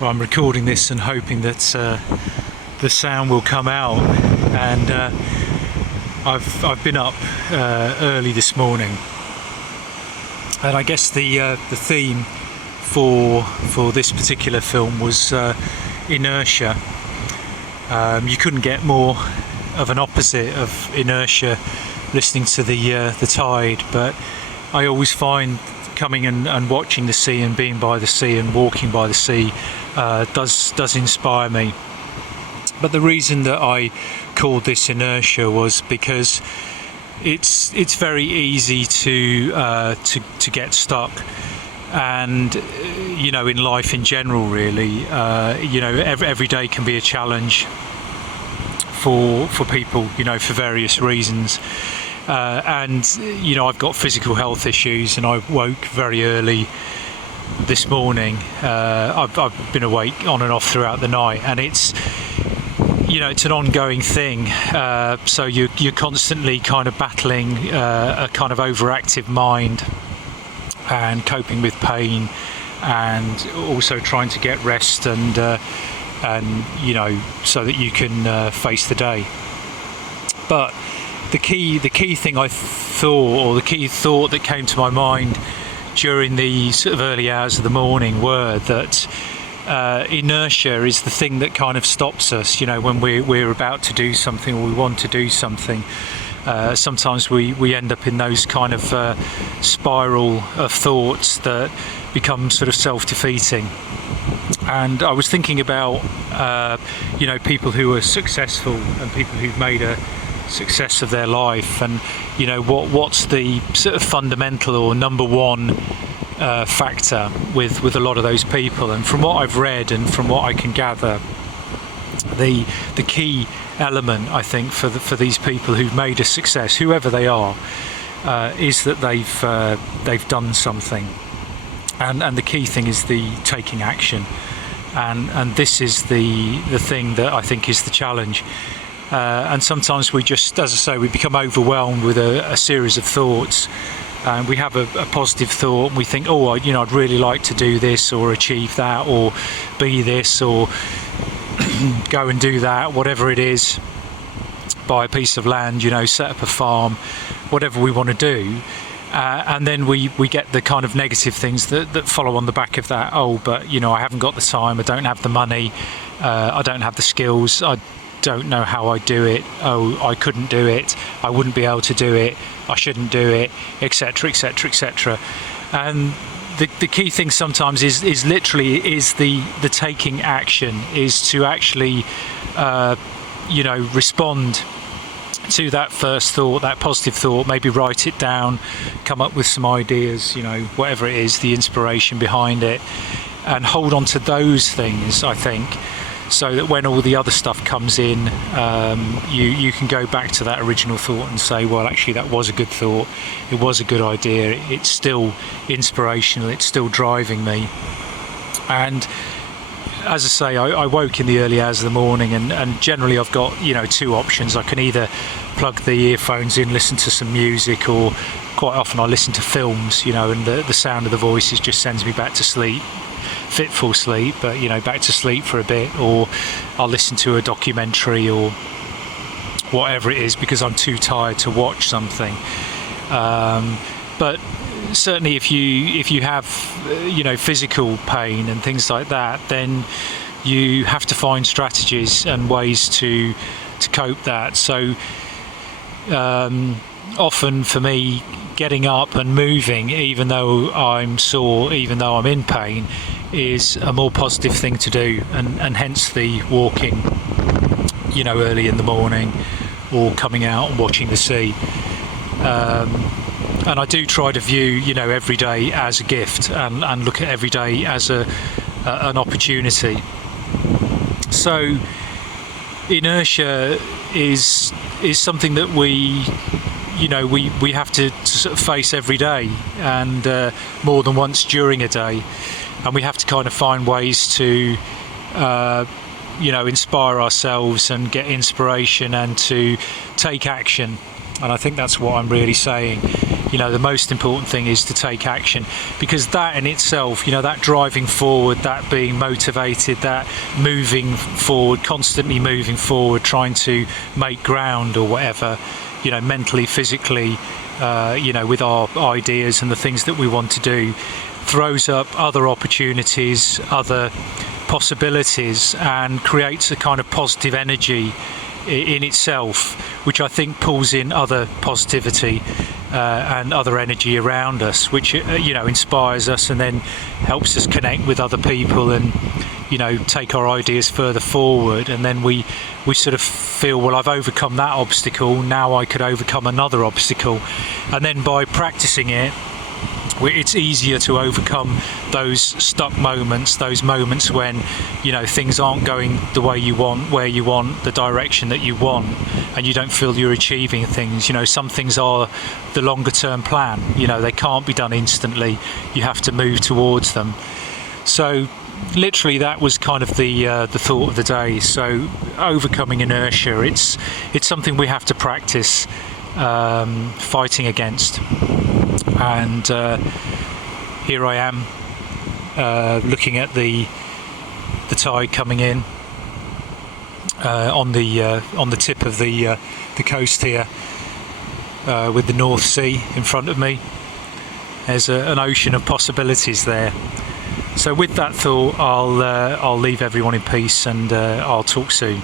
Well, I'm recording this and hoping that the sound will come out. And I've been up early this morning, and I guess the theme for this particular film was inertia. You couldn't get more of an opposite of inertia listening to the tide, but I always find coming and watching the sea and being by the sea and walking by the sea does inspire me. But the reason that I called this inertia was because it's very easy to get stuck, and in life in general, really, every day can be a challenge for people, for various reasons. And I've got physical health issues, and I woke very early this morning. I've been awake on and off throughout the night, and it's an ongoing thing. So you're constantly kind of battling a kind of overactive mind and coping with pain, and also trying to get rest and so that you can face the day. But the key thing I thought, or the key thought that came to my mind during the sort of early hours of the morning, were that inertia is the thing that kind of stops us. When we're about to do something, or we want to do something, sometimes we end up in those kind of spiral of thoughts that become sort of self-defeating. And I was thinking about people who are successful and people who've made a success of their life, and what's the sort of fundamental or number one factor with a lot of those people. And from what I've read and from what I can gather, the key element, I think, for these people who've made a success, whoever they are, is that they've done something, and the key thing is the taking action, and this is the thing that I think is the challenge. And sometimes we just, as I say, we become overwhelmed with a series of thoughts, and we have a positive thought, and we think, I'd really like to do this or achieve that or be this or go and do that, whatever it is, buy a piece of land, set up a farm, whatever we want to do. And then we get the kind of negative things that follow on the back of that. But I haven't got the time, I don't have the money, I don't have the skills, I don't know how I do it, I couldn't do it, I wouldn't be able to do it, I shouldn't do it, etc, etc, etc. And the key thing sometimes is literally the taking action, is to actually respond to that first thought, that positive thought, maybe write it down, come up with some ideas, whatever it is, the inspiration behind it, and hold on to those things, I think, so that when all the other stuff comes in, you can go back to that original thought and say, well, actually that was a good thought, it was a good idea, it's still inspirational, it's still driving me. And as I say, I woke in the early hours of the morning, and generally I've got two options. I can either plug the earphones in, listen to some music, or quite often I listen to films, and the sound of the voices just sends me back to sleep, fitful sleep, but back to sleep for a bit. Or I'll listen to a documentary or whatever it is, because I'm too tired to watch something. But certainly if you have physical pain and things like that, then you have to find strategies and ways to cope that. So often for me, getting up and moving, even though I'm sore, even though I'm in pain, is a more positive thing to do, and hence the walking early in the morning, or coming out and watching the sea. And I do try to view every day as a gift, and look at every day as an opportunity. So inertia is something that we have to sort of face every day, and more than once during a day, and we have to kind of find ways to inspire ourselves and get inspiration and to take action. And I think that's what I'm really saying. You know, the most important thing is to take action, because that in itself, you know, that driving forward, that being motivated, that moving forward, constantly moving forward, trying to make ground or whatever, you know, mentally, physically, you know, with our ideas and the things that we want to do, throws up other opportunities, other possibilities, and creates a kind of positive energy in itself, which I think pulls in other positivity and other energy around us, which, you know, inspires us and then helps us connect with other people and, you know, take our ideas further forward. And then we sort of feel, well, I've overcome that obstacle, now I could overcome another obstacle. And then by practicing it, it's easier to overcome those stuck moments, those moments when, you know, things aren't going the way you want, where you want, the direction that you want, and you don't feel you're achieving things. You know, some things are the longer term plan, you know, they can't be done instantly, you have to move towards them. So literally that was kind of the thought of the day. So overcoming inertia, it's something we have to practice fighting against. And here I am, looking at the tide coming in on the tip of the coast here, with the North Sea in front of me. There's an ocean of possibilities there. So with that thought, I'll leave everyone in peace, and I'll talk soon.